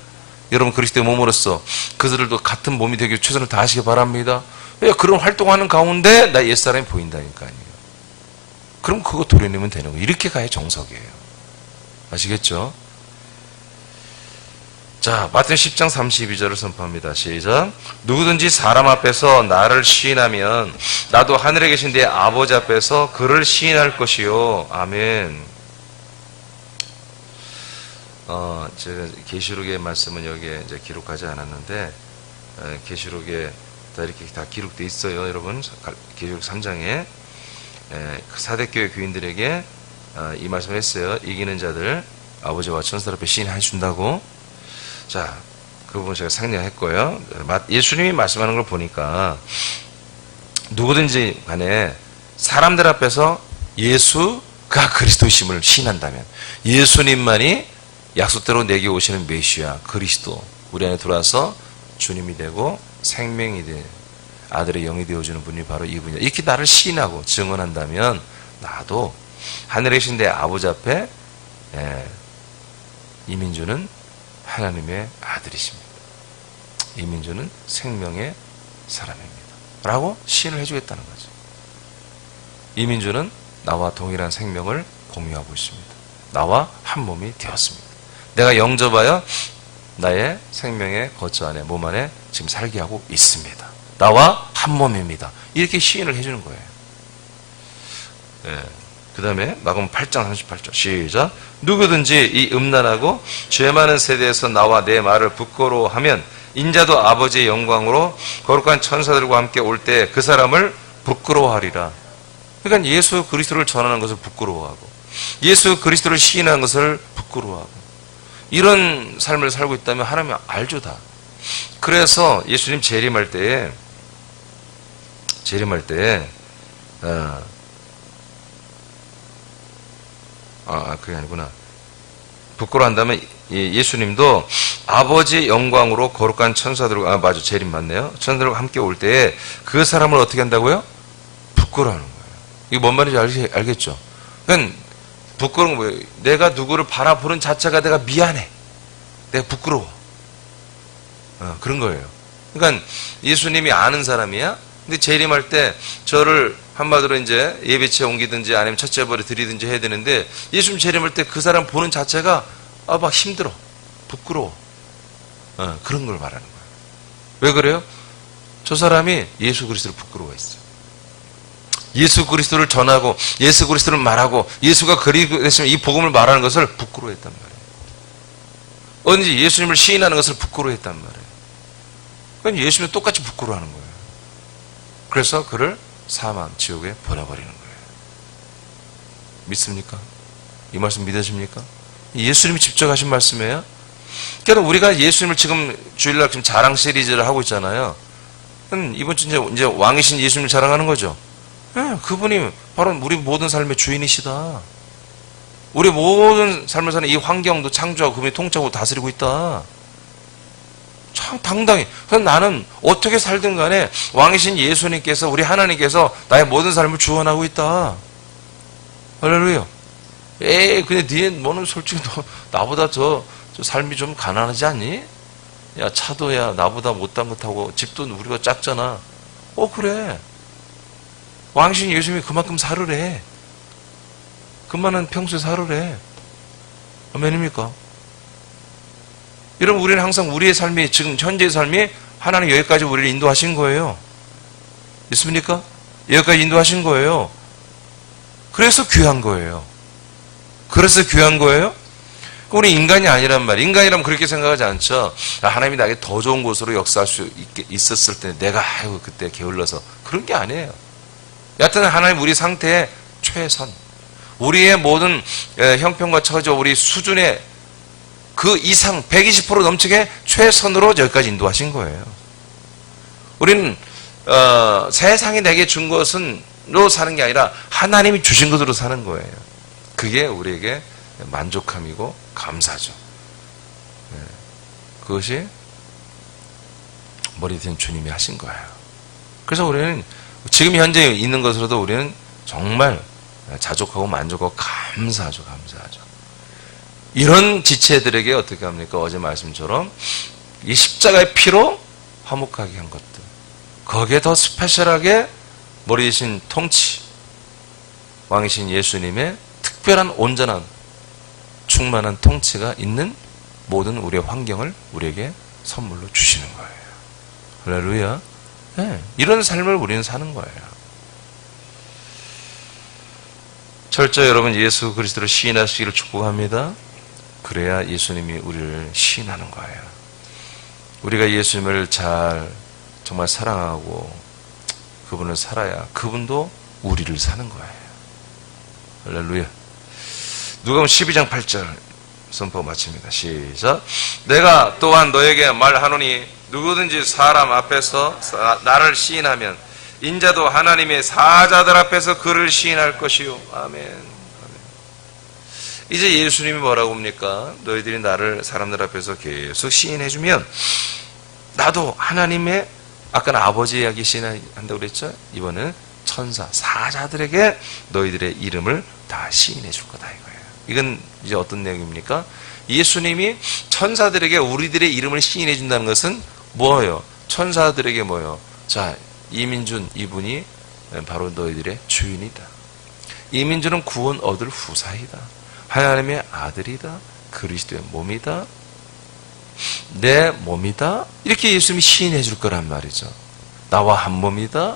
여러분 그리스도의 몸으로서 그들도 같은 몸이 되기 위해 최선을 다하시기 바랍니다. 왜? 그런 활동하는 가운데 나 옛사람이 보인다니까요. 그럼 그거 도려내면 되는 거예요. 이렇게 가야 정석이에요. 아시겠죠? 자, 마태복음 10장 32절을 선포합니다. 시작. 누구든지 사람 앞에서 나를 시인하면 나도 하늘에 계신 내 아버지 앞에서 그를 시인할 것이요. 아멘. 제가 계시록의 말씀은 여기에 이제 기록하지 않았는데 계시록에 다 이렇게 다 기록돼 있어요, 여러분. 계시록 3장에 사대교회 교인들에게 이 말씀을 했어요. 이기는 자들 아버지와 천사들 앞에 시인해 준다고. 자, 그 부분 제가 상냥했고요. 예수님이 말씀하는 걸 보니까 누구든지 간에 사람들 앞에서 예수가 그리스도이심을 시인한다면, 예수님만이 약속대로 내게 오시는 메시아 그리스도, 우리 안에 들어와서 주님이 되고 생명이 돼 아들의 영이 되어주는 분이 바로 이분이다, 이렇게 나를 시인하고 증언한다면 나도 하늘에 계신 내 아버지 앞에 이민주는 하나님의 아들이십니다. 이민주는 생명의 사람입니다 라고 시인을 해주겠다는 거죠. 이민주는 나와 동일한 생명을 공유하고 있습니다. 나와 한 몸이 되었습니다. 내가 영접하여 나의 생명의 거처 안에, 몸 안에 지금 살게 하고 있습니다. 나와 한 몸입니다. 이렇게 시인을 해주는 거예요. 그 다음에 마가복음 8장 38절 시작. 누구든지 이 음란하고 죄 많은 세대에서 나와 내 말을 부끄러워하면 인자도 아버지의 영광으로 거룩한 천사들과 함께 올 때 그 사람을 부끄러워하리라. 그러니까 예수 그리스도를 전하는 것을 부끄러워하고 예수 그리스도를 시인하는 것을 부끄러워하고 이런 삶을 살고 있다면 하나님 알죠 다. 그래서 예수님 재림할 때에 그게 아니구나. 부끄러워한다면 예수님도 아버지의 영광으로 거룩한 천사들과, 맞아, 재림 맞네요. 천사들과 함께 올 때에 그 사람을 어떻게 한다고요? 부끄러워하는 거예요. 이게 뭔 말인지 알겠죠? 그러니까 부끄러운 거예요. 내가 누구를 바라보는 자체가 내가 미안해. 내가 부끄러워. 그런 거예요. 그러니까 예수님이 아는 사람이야. 근데 재림할 때 저를 한마디로 이제 예배치에 옮기든지 아니면 첫째 벌에 드리든지 해야 되는데 예수님 재림할 때 그 사람 보는 자체가 막 힘들어. 부끄러워. 그런 걸 말하는 거예요. 왜 그래요? 저 사람이 예수 그리스도를 부끄러워했어요. 예수 그리스도를 전하고 예수 그리스도를 말하고 예수가 그리스도였으면 이 복음을 말하는 것을 부끄러워했단 말이에요. 언제 예수님을 시인하는 것을 부끄러워했단 말이에요. 그러니까 예수님은 똑같이 부끄러워하는 거예요. 그래서 그를 사망 지옥에 보내버리는 거예요. 믿습니까? 이 말씀 믿으십니까? 예수님이 직접 하신 말씀이에요. 그러니까 우리가 예수님을 지금 주일날 지금 자랑 시리즈를 하고 있잖아요. 이번 주 이제 왕이신 예수님을 자랑하는 거죠. 네, 그분이 바로 우리 모든 삶의 주인이시다. 우리 모든 삶을 사는 이 환경도 창조하고 그분이 통치하고 다스리고 있다. 참 당당히. 그래서 나는 어떻게 살든 간에 왕이신 예수님께서 우리 하나님께서 나의 모든 삶을 주관하고 있다. 할렐루야. 근데 니네 너는 솔직히 나보다 저 삶이 좀 가난하지 않니? 야 차도 나보다 못한 거 타고 집도 우리가 작잖아. 그래. 왕이신 예수님이 그만큼 살으래. 그만한 평소에 살으래. 아멘입니까? 여러분 우리는 항상 우리의 삶이 지금 현재의 삶이 하나님 여기까지 우리를 인도하신 거예요. 믿습니까? 여기까지 인도하신 거예요. 그래서 귀한 거예요. 그래서 귀한 거예요? 우리 인간이 아니란 말이에요. 인간이라면 그렇게 생각하지 않죠. 하나님이 나에게 더 좋은 곳으로 역사할 수 있었을 때 내가 그때 게을러서 그런 게 아니에요. 여하튼 하나님 우리 상태의 최선, 우리의 모든 형편과 처져 우리 수준의 그 이상 120% 넘치게 최선으로 여기까지 인도하신 거예요. 우리는 세상이 내게 준 것은로 사는 게 아니라 하나님이 주신 것으로 사는 거예요. 그게 우리에게 만족함이고 감사죠. 그것이 머리 된 주님이 하신 거예요. 그래서 우리는 지금 현재 있는 것으로도 우리는 정말 자족하고 만족하고 감사하죠. 감사하죠. 이런 지체들에게 어떻게 합니까? 어제 말씀처럼 이 십자가의 피로 화목하게 한 것들, 거기에 더 스페셜하게 머리이신 통치, 왕이신 예수님의 특별한 온전한 충만한 통치가 있는 모든 우리의 환경을 우리에게 선물로 주시는 거예요. 할렐루야. 네, 이런 삶을 우리는 사는 거예요. 철저히 여러분 예수 그리스도를 시인하시기를 축복합니다. 그래야 예수님이 우리를 시인하는 거예요. 우리가 예수님을 정말 사랑하고 그분을 살아야 그분도 우리를 사는 거예요. 할렐루야. 누가복음 12장 8절 선포 마칩니다. 시작. 내가 또한 너에게 말하노니 누구든지 사람 앞에서 나를 시인하면 인자도 하나님의 사자들 앞에서 그를 시인할 것이요. 아멘. 이제 예수님이 뭐라고 합니까? 너희들이 나를 사람들 앞에서 계속 시인해주면 나도 하나님의 아까는 아버지 이야기 시인한다고 그랬죠? 이번에는 천사, 사자들에게 너희들의 이름을 다 시인해 줄 거다 이거예요. 이건 이제 어떤 내용입니까? 예수님이 천사들에게 우리들의 이름을 시인해 준다는 것은 뭐예요? 천사들에게 뭐예요? 자, 이민준 이분이 바로 너희들의 주인이다. 이민준은 구원 얻을 후사이다. 하나님의 아들이다. 그리스도의 몸이다. 내 몸이다. 이렇게 예수님이 시인해 줄 거란 말이죠. 나와 한 몸이다.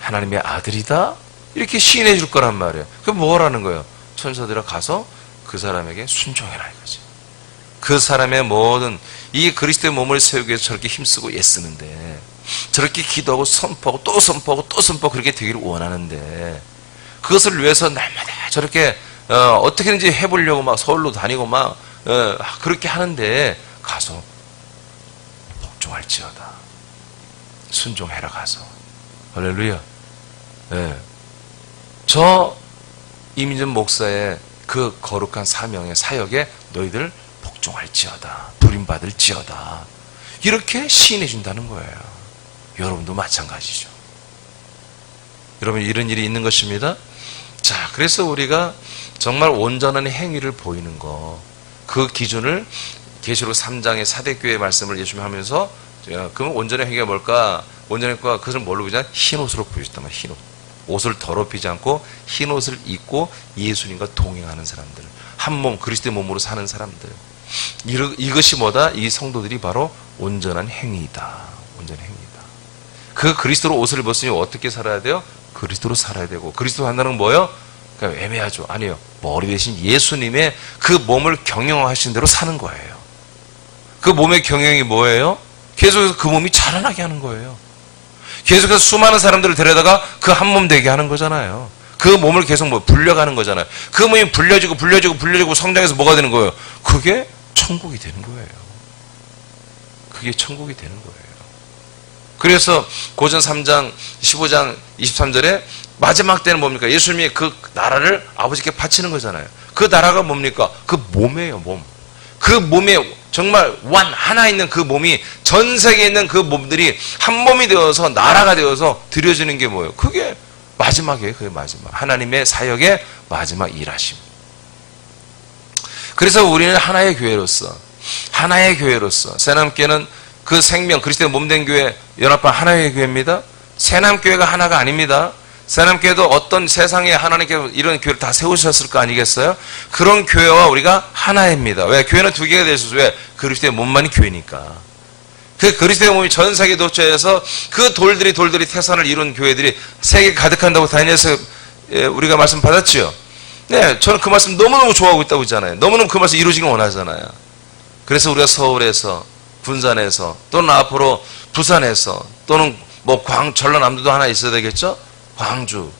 하나님의 아들이다. 이렇게 시인해 줄 거란 말이에요. 그럼 뭐라는 거예요? 천사들아 가서 그 사람에게 순종해라 이거지. 그 사람의 모든 이 그리스도의 몸을 세우기 위해서 저렇게 힘쓰고 애쓰는데 저렇게 기도하고 선포하고 또 선포하고 또 선포하고 그렇게 되기를 원하는데 그것을 위해서 날마다 저렇게 어떻게든지 해보려고 막 서울로 다니고 막 그렇게 하는데 가서 복종할지어다. 순종해라 가서. 할렐루야. 네. 저 이민준 목사의 그 거룩한 사명의 사역에 너희들 복종할지어다. 부림받을지어다. 이렇게 시인해 준다는 거예요. 여러분도 마찬가지죠. 여러분 이런 일이 있는 것입니다. 자, 그래서 우리가 정말 온전한 행위를 보이는 거, 그 기준을 계시록 3장의 사대교회 말씀을 예수님이 하면서, 그럼 온전한 행위가 뭘까? 온전한 행위가 그것을 뭘로 보자? 흰 옷으로 보여줬단 말이야. 흰 옷. 옷을 더럽히지 않고 흰 옷을 입고 예수님과 동행하는 사람들, 한 몸 그리스도의 몸으로 사는 사람들, 이것이 뭐다? 이 성도들이 바로 온전한 행위이다. 온전한 행위이다. 그 그리스도로 옷을 벗으니 어떻게 살아야 돼요? 그리스도로 살아야 되고, 그리스도 한다는 건 뭐예요? 그러니까 애매하죠. 아니에요. 머리 대신 예수님의 그 몸을 경영하신 대로 사는 거예요. 그 몸의 경영이 뭐예요? 계속해서 그 몸이 자라나게 하는 거예요. 계속해서 수많은 사람들을 데려다가 그 한 몸 되게 하는 거잖아요. 그 몸을 계속 불려가는 거잖아요. 그 몸이 불려지고 성장해서 뭐가 되는 거예요? 그게 천국이 되는 거예요. 그게 천국이 되는 거예요. 그래서 고전 3장 15장 23절에 마지막 때는 뭡니까? 예수님이 그 나라를 아버지께 바치는 거잖아요. 그 나라가 뭡니까? 그 몸이에요. 몸. 그 몸에 정말 하나 있는 그 몸이 전 세계에 있는 그 몸들이 한 몸이 되어서 나라가 되어서 드려지는 게 뭐예요? 그게 마지막이에요. 그게 마지막. 하나님의 사역의 마지막 일하심. 그래서 우리는 하나의 교회로서 새남교회는 그 생명, 그리스도의 몸된 교회, 연합한 하나의 교회입니다. 새남교회가 하나가 아닙니다. 새남교회도 어떤 세상에 하나님께서 이런 교회를 다 세우셨을 거 아니겠어요? 그런 교회와 우리가 하나입니다. 왜? 교회는 두 개가 되셔서 왜? 그리스도의 몸만이 교회니까. 그 그리스도의 몸이 전 세계 도처에서 그 돌들이 태산을 이룬 교회들이 세계 가득한다고 다니엘서 우리가 말씀 받았지요. 네, 저는 그 말씀 너무너무 좋아하고 있다고 했잖아요. 너무너무 그 말씀 이루어지길 원하잖아요. 그래서 우리가 서울에서, 군산에서, 또는 앞으로 부산에서, 또는 전라남도도 하나 있어야 되겠죠? 광주,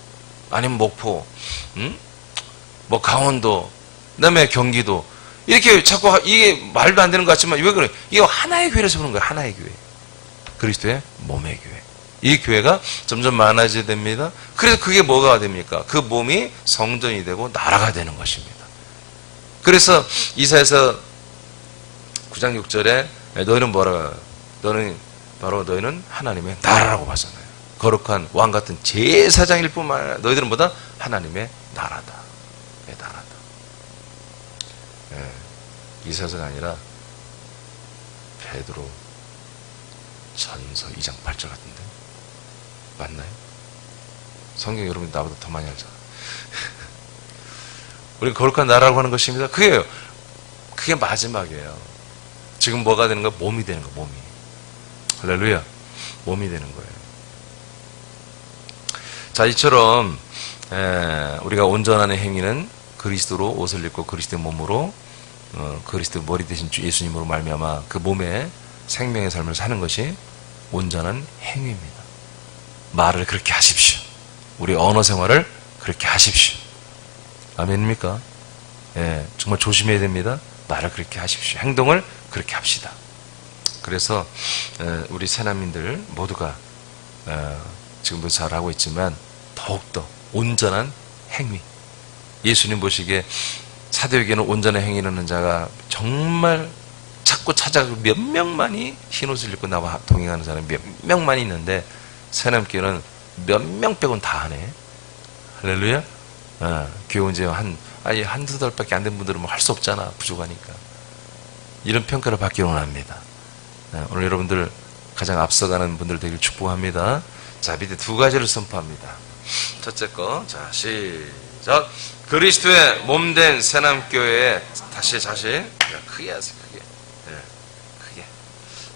아니면 목포, 강원도, 그 다음에 경기도. 이렇게 자꾸 이게 말도 안 되는 것 같지만 왜 그래? 이게 하나의 교회에서 보는 거예요. 하나의 교회. 그리스도의 몸의 교회. 이 교회가 점점 많아져야 됩니다. 그래서 그게 뭐가 됩니까? 그 몸이 성전이 되고 나라가 되는 것입니다. 그래서 이사야서 9장 6절에 너희는 뭐라? 너희는 하나님의 나라라고 하잖아요. 거룩한 왕 같은 제사장일 뿐만 아니라 너희들은 뭐다? 하나님의 나라다. 내 나라다. 이사야서가 아니라 베드로 전서 2장 8절 같은데 맞나요? 성경 여러분이 나보다 더 많이 알잖아. 우리 거룩한 나라라고 하는 것입니다. 그게 마지막이에요. 지금 뭐가 되는 거야? 몸이 되는 거야. 몸이. 할렐루야. 몸이 되는 거예요. 자, 이처럼 우리가 온전한 행위는 그리스도로 옷을 입고 그리스도의 몸으로 그리스도 머리 대신 주 예수님으로 말미암아 그 몸의 생명의 삶을 사는 것이 온전한 행위입니다. 말을 그렇게 하십시오. 우리 언어 생활을 그렇게 하십시오. 아멘입니까? 정말 조심해야 됩니다. 말을 그렇게 하십시오. 행동을 그렇게 합시다. 그래서 우리 새남민들 모두가 지금도 잘하고 있지만 더욱더 온전한 행위. 예수님 보시기에 사도에게는 온전한 행위라는 자가 정말 찾고 찾아가고 몇 명만이 흰옷을 입고 나와 동행하는 사람이 몇 명만이 있는데 새남교회는 몇 명 빼고는 다 하네. 할렐루야. 교회 온 지 한두 달밖에 안 된 분들은 할 수 없잖아. 부족하니까. 이런 평가를 받기를 원합니다. 오늘 여러분들 가장 앞서가는 분들 되길 축복합니다. 자, 밑에 두 가지를 선포합니다. 첫째 거, 자, 시작. 그리스도의 몸된 새남교회에 다시 크게 하세요. 크게.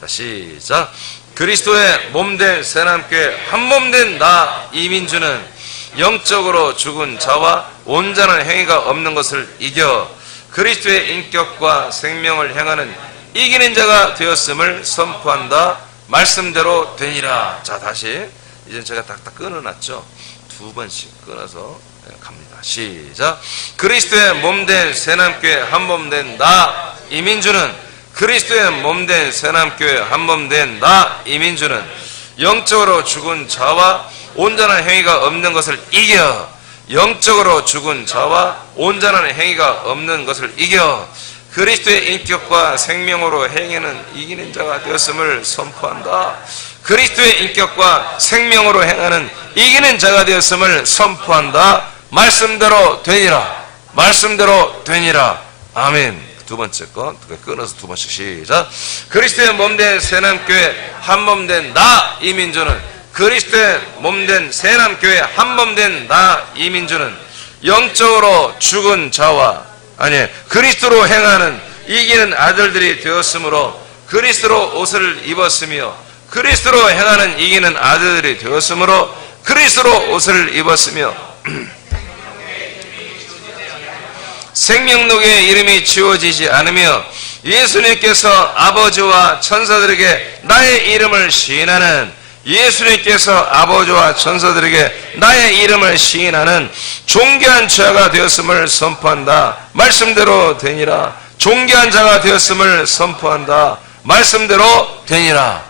자, 시작. 그리스도의 몸된 새남교회 한 몸된 나 이민주는 영적으로 죽은 자와 온전한 행위가 없는 것을 이겨 그리스도의 인격과 생명을 행하는 이기는 자가 되었음을 선포한다. 말씀대로 되니라. 자, 다시. 이제 제가 딱딱 끊어놨죠. 두 번씩 끊어서 갑니다. 시작. 그리스도의 몸된 새남교회 한 몸된 나 이민주는 그리스도의 몸된 새남교회 한 몸된 나 이민주는 영적으로 죽은 자와 온전한 행위가 없는 것을 이겨 영적으로 죽은 자와 온전한 행위가 없는 것을 이겨 그리스도의 인격과 생명으로 행하는 이기는 자가 되었음을 선포한다. 그리스도의 인격과 생명으로 행하는 이기는 자가 되었음을 선포한다. 말씀대로 되니라. 말씀대로 되니라. 아멘. 두 번째 거 끊어서 두 번씩 시작. 그리스도의 몸된 새남교회 한몸된 나 이민주는 그리스도의 몸된 새남교회 한몸된 나 이민주는 영적으로 죽은 자와 그리스도로 행하는 이기는 아들들이 되었으므로 그리스도로 옷을 입었으며 그리스도로 행하는 이기는 아들들이 되었으므로 그리스도로 옷을 입었으며 생명록에 이름이 지워지지 않으며 예수님께서 아버지와 천사들에게 나의 이름을 시인하는 예수님께서 아버지와 천사들에게 나의 이름을 시인하는 존귀한 자가 되었음을 선포한다. 말씀대로 되니라. 존귀한 자가 되었음을 선포한다. 말씀대로 되니라.